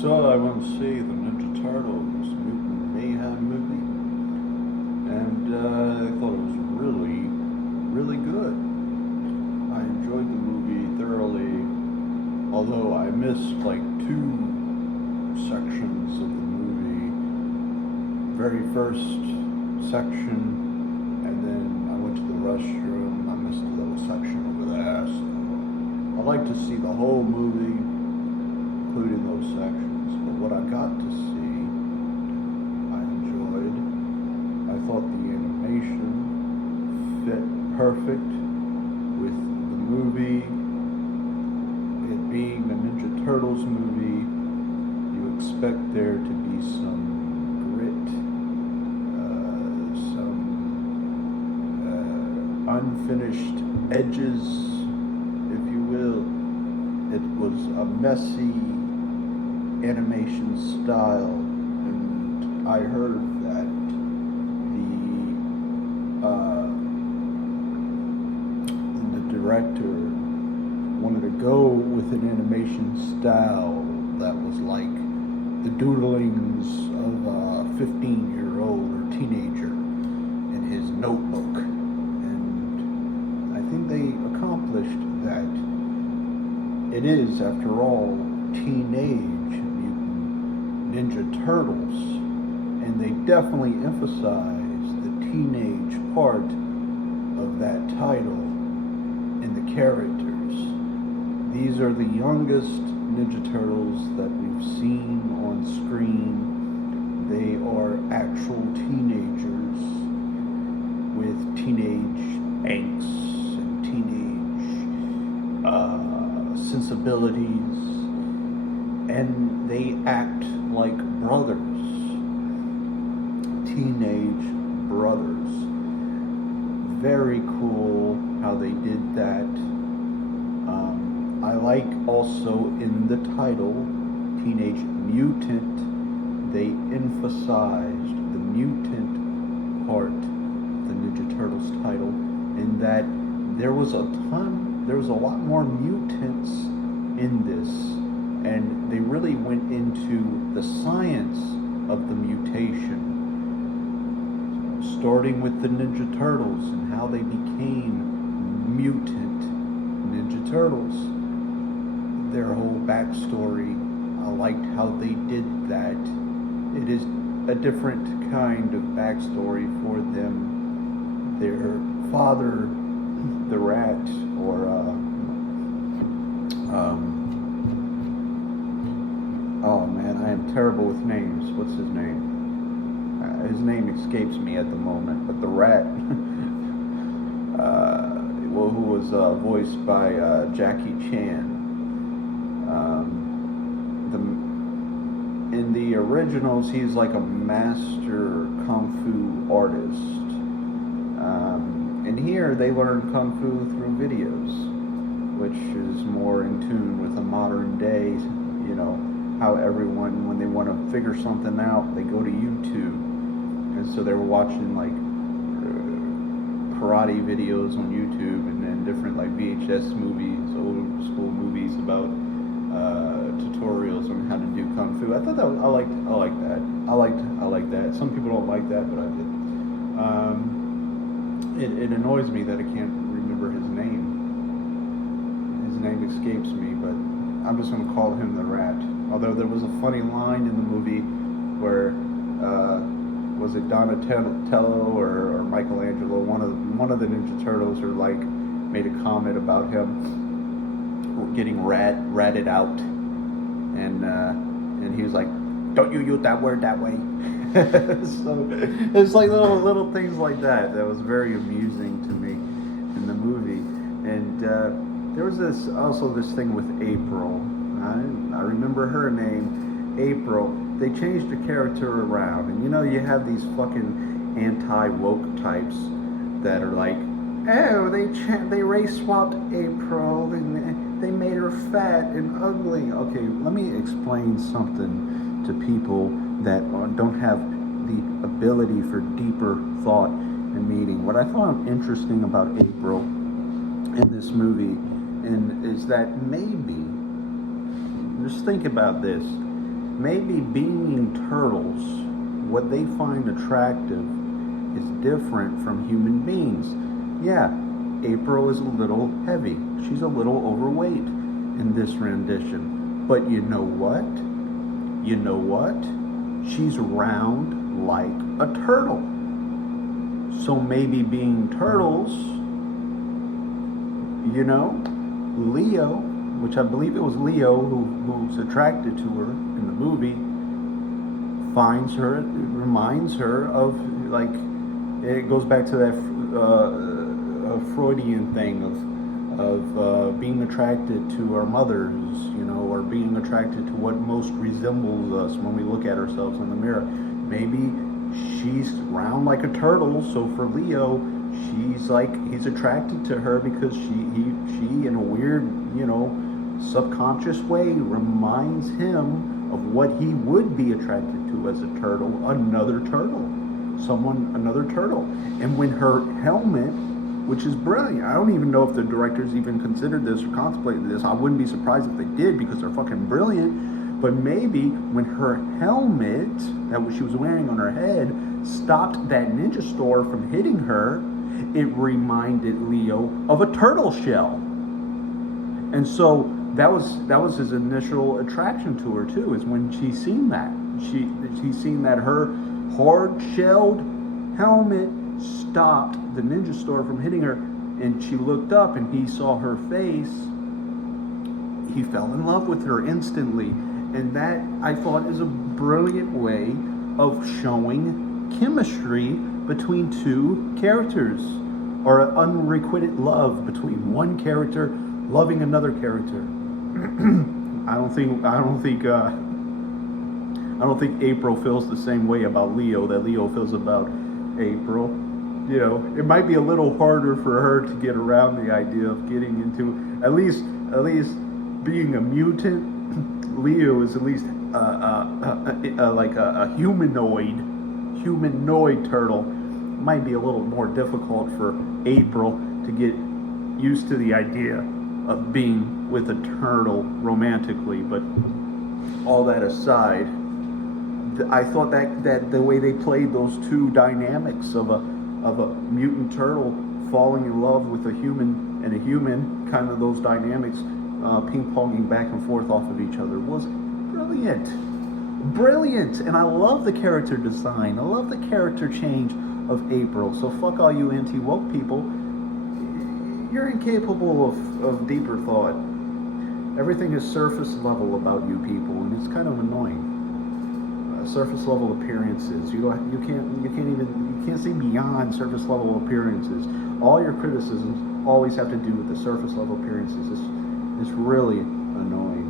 So I went to see the Ninja Turtles Mutant Mayhem movie, and I thought it was really, really good. I enjoyed the movie thoroughly, although I missed like two sections of the movie. Very first section, and then I went to the restroom. I missed a little section over there. So I like to see the whole movie, including those sections. But what I got to see, I enjoyed. I thought the animation fit perfect with the movie. It being a Ninja Turtles movie, you expect there to be some grit, some unfinished edges, if you will. It was a messy animation style, and I heard that the director wanted to go with an animation style that was like the doodlings of a 15-year-old or teenager in his notebook, and I think they accomplished that. It is, after all, Teenage Mutant Ninja Turtles, and they definitely emphasize the teenage part of that title in the characters. These are the youngest Ninja Turtles that we've seen on screen. They are actual teenagers with teenage angst and teenage sensibilities, and they act like brothers, teenage brothers. Very cool how they did that. I like also in the title, Teenage Mutant, they emphasized the mutant part of the Ninja Turtles title, in that there was a lot more mutants in this, and they really went into the science of the mutation, starting with the Ninja Turtles and how they became mutant Ninja Turtles. Their whole backstory, I liked how they did that. It is a different kind of backstory for them. Their father, the rat, or oh man, I am terrible with names. What's his name? His name escapes me at the moment, but the rat, who was voiced by Jackie Chan. In the originals, he's like a master kung fu artist. And here they learn kung fu through videos, which is more in tune with the modern day, how everyone, when they want to figure something out, they go to YouTube. And so they were watching like karate videos on YouTube, and then different like VHS movies, old school movies about tutorials on how to do kung fu. I thought that I liked that. I like that. Some people don't like that, but I did. It annoys me that I can't remember his name. His name escapes me, but I'm just going to call him the rat. Although there was a funny line in the movie where was it Donatello or Michelangelo? One of the Ninja Turtles, or like, made a comment about him getting ratted out, and he was like, "Don't you use that word that way." So it's like little things like that was very amusing to me in the movie. And there was this thing with April. I remember her name, April. They changed the character around, and you have these fucking anti-woke types that are like, oh, they race swapped April, and they made her fat and ugly. Okay, let me explain something to people that don't have the ability for deeper thought and meaning. What I found interesting about April in this movie is that maybe, just think about this, maybe being turtles, what they find attractive is different from human beings. Yeah, April is a little heavy. She's a little overweight in this rendition. But you know what? You know what? She's round like a turtle. So maybe being turtles, you know, Leo, which I believe it was Leo who's attracted to her in the movie, finds her, it reminds her of, like, it goes back to that Freudian thing of being attracted to our mothers, you know, or being attracted to what most resembles us when we look at ourselves in the mirror. Maybe she's round like a turtle, so for Leo, she's like, he's attracted to her because she in a weird, you know, subconscious way reminds him of what he would be attracted to as a turtle, another turtle. Another turtle. And when her helmet, which is brilliant, I don't even know if the directors even considered this or contemplated this. I wouldn't be surprised if they did because they're fucking brilliant. But maybe when her helmet that she was wearing on her head stopped that ninja store from hitting her, it reminded Leo of a turtle shell. And so that was his initial attraction to her too, is when she seen that. She seen that her hard-shelled helmet stopped the ninja store from hitting her, and she looked up and he saw her face. He fell in love with her instantly, and that, I thought, is a brilliant way of showing chemistry between two characters, or unrequited love between one character loving another character. I don't think April feels the same way about Leo that Leo feels about April. You know, it might be a little harder for her to get around the idea of getting into at least being a mutant. Leo is at least like a humanoid turtle. Might be a little more difficult for April to get used to the idea of being with a turtle romantically. But all that aside, I thought that the way they played those two dynamics of a mutant turtle falling in love with a human and a human, kind of those dynamics ping-ponging back and forth off of each other, was brilliant. And I love the character design. I love the character change of April. So fuck all you anti-woke people. You're incapable of deeper thought. Everything is surface level about you people, and it's kind of annoying. Surface level appearances. You can't see beyond surface level appearances. All your criticisms always have to do with the surface level appearances. It's really annoying.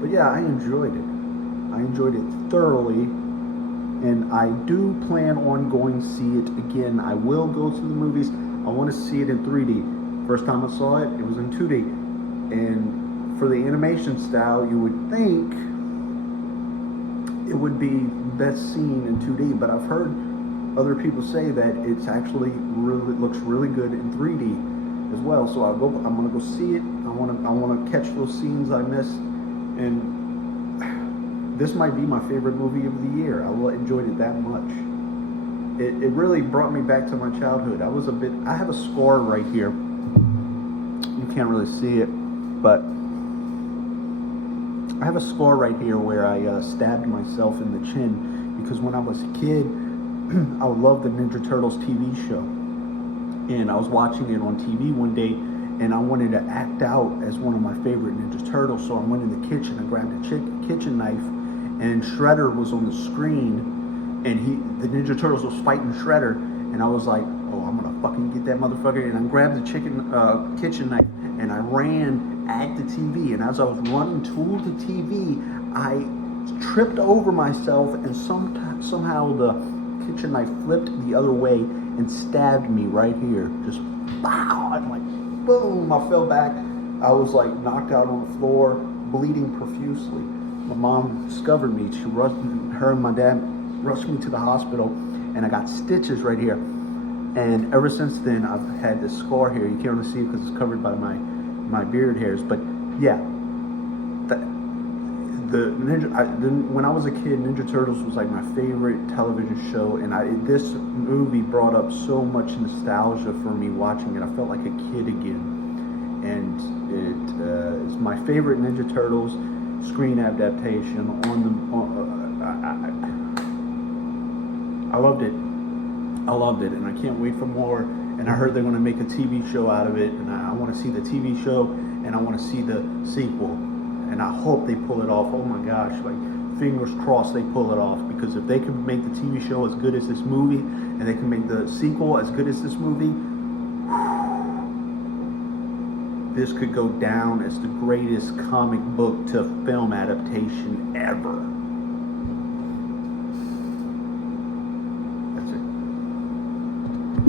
But yeah, I enjoyed it. I enjoyed it thoroughly, and I do plan on going to see it again. I will go to the movies. I want to see it in 3D. First time I saw it, it was in 2D. And for the animation style, you would think it would be best seen in 2D, but I've heard other people say that it's actually looks really good in 3D as well. So I'm gonna go see it. I wanna catch those scenes I missed, and this might be my favorite movie of the year. I enjoyed it that much. It really brought me back to my childhood. I have a scar right here. You can't really see it, but I have a scar right here where I stabbed myself in the chin because when I was a kid, I loved the Ninja Turtles TV show. And I was watching it on TV one day, and I wanted to act out as one of my favorite Ninja Turtles. So I went in the kitchen and grabbed a kitchen knife, and Shredder was on the screen, and the Ninja Turtles was fighting Shredder, and I was like, oh, I'm gonna fucking get that motherfucker. And I grabbed the kitchen knife, and I ran at the TV, and as I was running to the TV, I tripped over myself, and somehow the kitchen knife flipped the other way and stabbed me right here. Just pow! I'm like, boom! I fell back. I was like knocked out on the floor, bleeding profusely. My mom discovered me. Her and my dad rushed me to the hospital, and I got stitches right here. And ever since then, I've had this scar here. You can't really see it because it's covered by my beard hairs. But yeah, when I was a kid, Ninja Turtles was like my favorite television show, and this movie brought up so much nostalgia for me watching it. I felt like a kid again, and it is my favorite Ninja Turtles screen adaptation. I loved it. I loved it, and I can't wait for more. And I heard they're going to make a TV show out of it, and I want to see the TV show, and I want to see the sequel. And I hope they pull it off. Oh my gosh, like fingers crossed they pull it off, because if they can make the TV show as good as this movie, and they can make the sequel as good as this movie, this could go down as the greatest comic book to film adaptation ever.